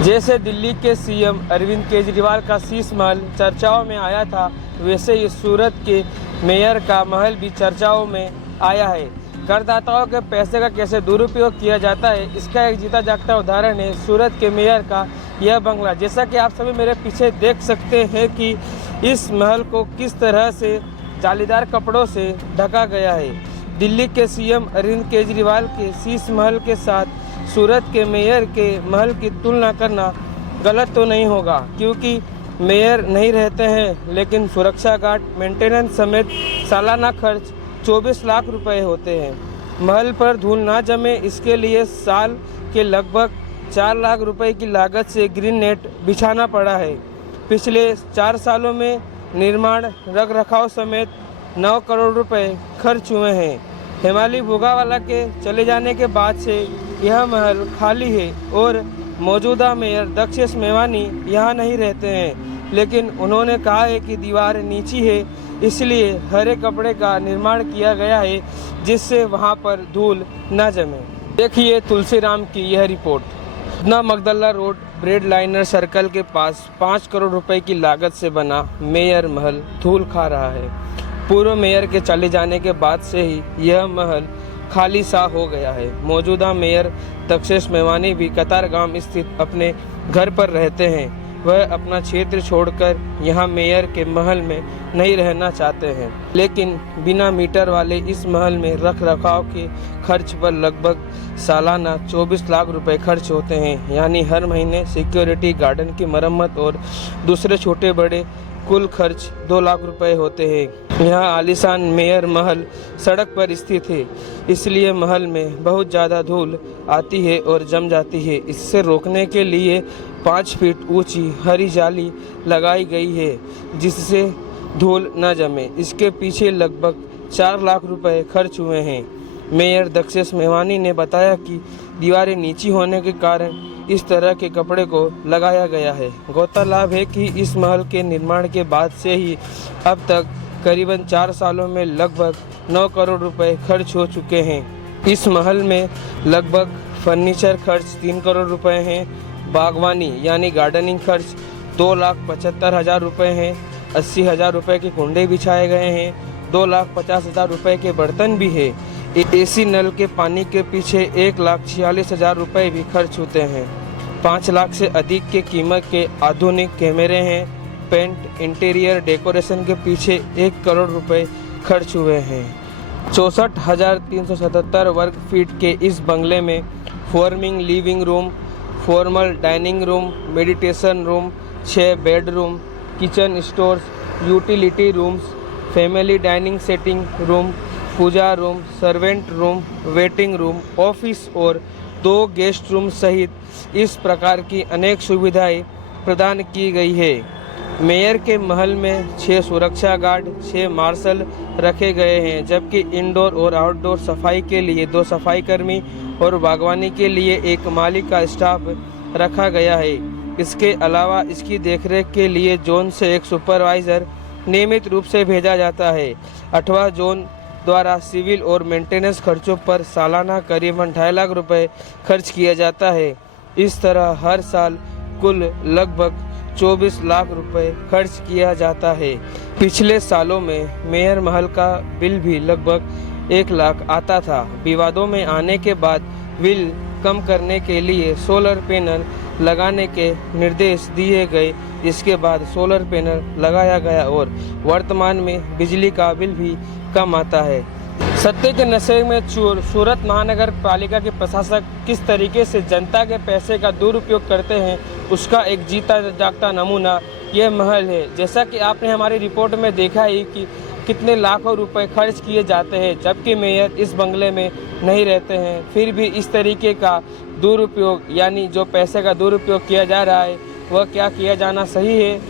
जैसे दिल्ली के सीएम अरविंद केजरीवाल का शीश महल चर्चाओं में आया था, वैसे ही सूरत के मेयर का महल भी चर्चाओं में आया है। करदाताओं के पैसे का कैसे दुरुपयोग किया जाता है, इसका एक जीता जागता उदाहरण है सूरत के मेयर का यह बंगला। जैसा कि आप सभी मेरे पीछे देख सकते हैं कि इस महल को किस तरह से जालीदार कपड़ों से ढका गया है। दिल्ली के सीएम अरविंद केजरीवाल के शीश महल के साथ सूरत के मेयर के महल की तुलना करना गलत तो नहीं होगा, क्योंकि मेयर नहीं रहते हैं, लेकिन सुरक्षा गार्ड, मेंटेनेंस समेत सालाना खर्च 24 लाख रुपए होते हैं। महल पर धूल ना जमे, इसके लिए साल के लगभग 4 लाख रुपए की लागत से ग्रीन नेट बिछाना पड़ा है। पिछले 4 सालों में निर्माण, रख रखाव समेत 9 करोड़ रुपए खर्च हुए हैं। हेमाली भोगावाला के चले जाने के बाद से यह महल खाली है और मौजूदा मेयर दक्षेश मेवानी यहाँ नहीं रहते हैं, लेकिन उन्होंने कहा है कि दीवार नीची है, इसलिए हरे कपड़े का निर्माण किया गया है जिससे वहाँ पर धूल न जमे। देखिए तुलसीराम की यह report. Udhna Magdalla road bread liner circle के पास 5 करोड़ रुपए की लागत से बना मेयर महल धूल खा रहा है। पूर्व मेयर के चले जाने के बाद से ही यह महल खाली सा हो गया है। मौजूदा मेयर दक्षेश मेवानी भी कतारगाम स्थित अपने घर पर रहते हैं। वह अपना क्षेत्र छोड़कर यहाँ मेयर के महल में नहीं रहना चाहते हैं, लेकिन बिना मीटर वाले इस महल में रख रखाव के खर्च पर लगभग सालाना 24 लाख रुपए खर्च होते हैं। यानी हर महीने सिक्योरिटी, गार्डन की मरम्मत और दूसरे छोटे बड़े कुल खर्च 2 लाख रुपए होते हैं। यहाँ आलीशान मेयर महल सड़क पर स्थित है, इसलिए महल में बहुत ज़्यादा धूल आती है और जम जाती है। इससे रोकने के लिए 5 फीट ऊंची हरी जाली लगाई गई है जिससे धूल न जमे। इसके पीछे लगभग 4 लाख रुपए खर्च हुए हैं। मेयर दक्षेश मेवानी ने बताया कि दीवारें नीची होने के कारण इस तरह के कपड़े को लगाया गया है। गौरतलब है कि इस महल के निर्माण के बाद से ही अब तक करीबन 4 सालों में लगभग 9 करोड़ रुपए खर्च हो चुके हैं। इस महल में लगभग फर्नीचर खर्च 3 करोड़ रुपए हैं। बागवानी यानी गार्डनिंग खर्च 2,75,000 रुपए हैं। 80,000 रुपए के कुंडे बिछाए गए हैं। 2,50,000 रुपए के बर्तन भी है। एसी नल के पानी के पीछे 1,46,000 रुपए भी खर्च होते हैं। 5 लाख से अधिक के कीमत के आधुनिक कैमरे हैं। पेंट, इंटीरियर डेकोरेशन के पीछे 1 करोड़ रुपए खर्च हुए हैं। 64,377 वर्ग फीट के इस बंगले में forming living room, formal dining room, meditation room, 6 bedroom, kitchen stores, utility rooms, family dining sitting room, puja room, servant room, waiting room, office और 2 गेस्ट रूम सहित इस प्रकार की अनेक सुविधाएं प्रदान की गई है। मेयर के महल में 6 सुरक्षा गार्ड, 6 मार्शल रखे गए हैं, जबकि इंडोर और आउटडोर सफाई के लिए 2 सफाई कर्मी और बागवानी के लिए 1 माली का स्टाफ रखा गया है। इसके अलावा इसकी देखरेख के लिए जोन से 1 सुपरवाइज़र नियमित रूप से भेजा जाता है। 8वां जोन द्वारा सिविल और मेंटेनेंस खर्चों पर सालाना करीबन 2.5 लाख रुपए खर्च किया जाता है। इस तरह हर साल कुल लगभग 24 लाख रुपए खर्च किया जाता है। पिछले सालों में मेयर महल का बिल भी लगभग 1 लाख आता था। विवादों में आने के बाद बिल कम करने के लिए सोलर पैनल लगाने के निर्देश दिए गए, जिसके बाद सोलर पैनल लगाया गया और वर्तमान में बिजली का बिल भी कम आता है। सत्ते के नशे में चूर सूरत महानगर पालिका के प्रशासक किस तरीके से जनता के पैसे का दुरुपयोग करते हैं, उसका एक जीता जागता नमूना यह महल है। जैसा कि आपने हमारी रिपोर्ट में देखा ही कि कितने लाखों रुपए खर्च किए जाते हैं, जबकि मेयर इस बंगले में नहीं रहते हैं, फिर भी इस तरीके का दुरुपयोग यानी जो पैसे का दुरुपयोग किया जा रहा है वह क्या किया जाना सही है,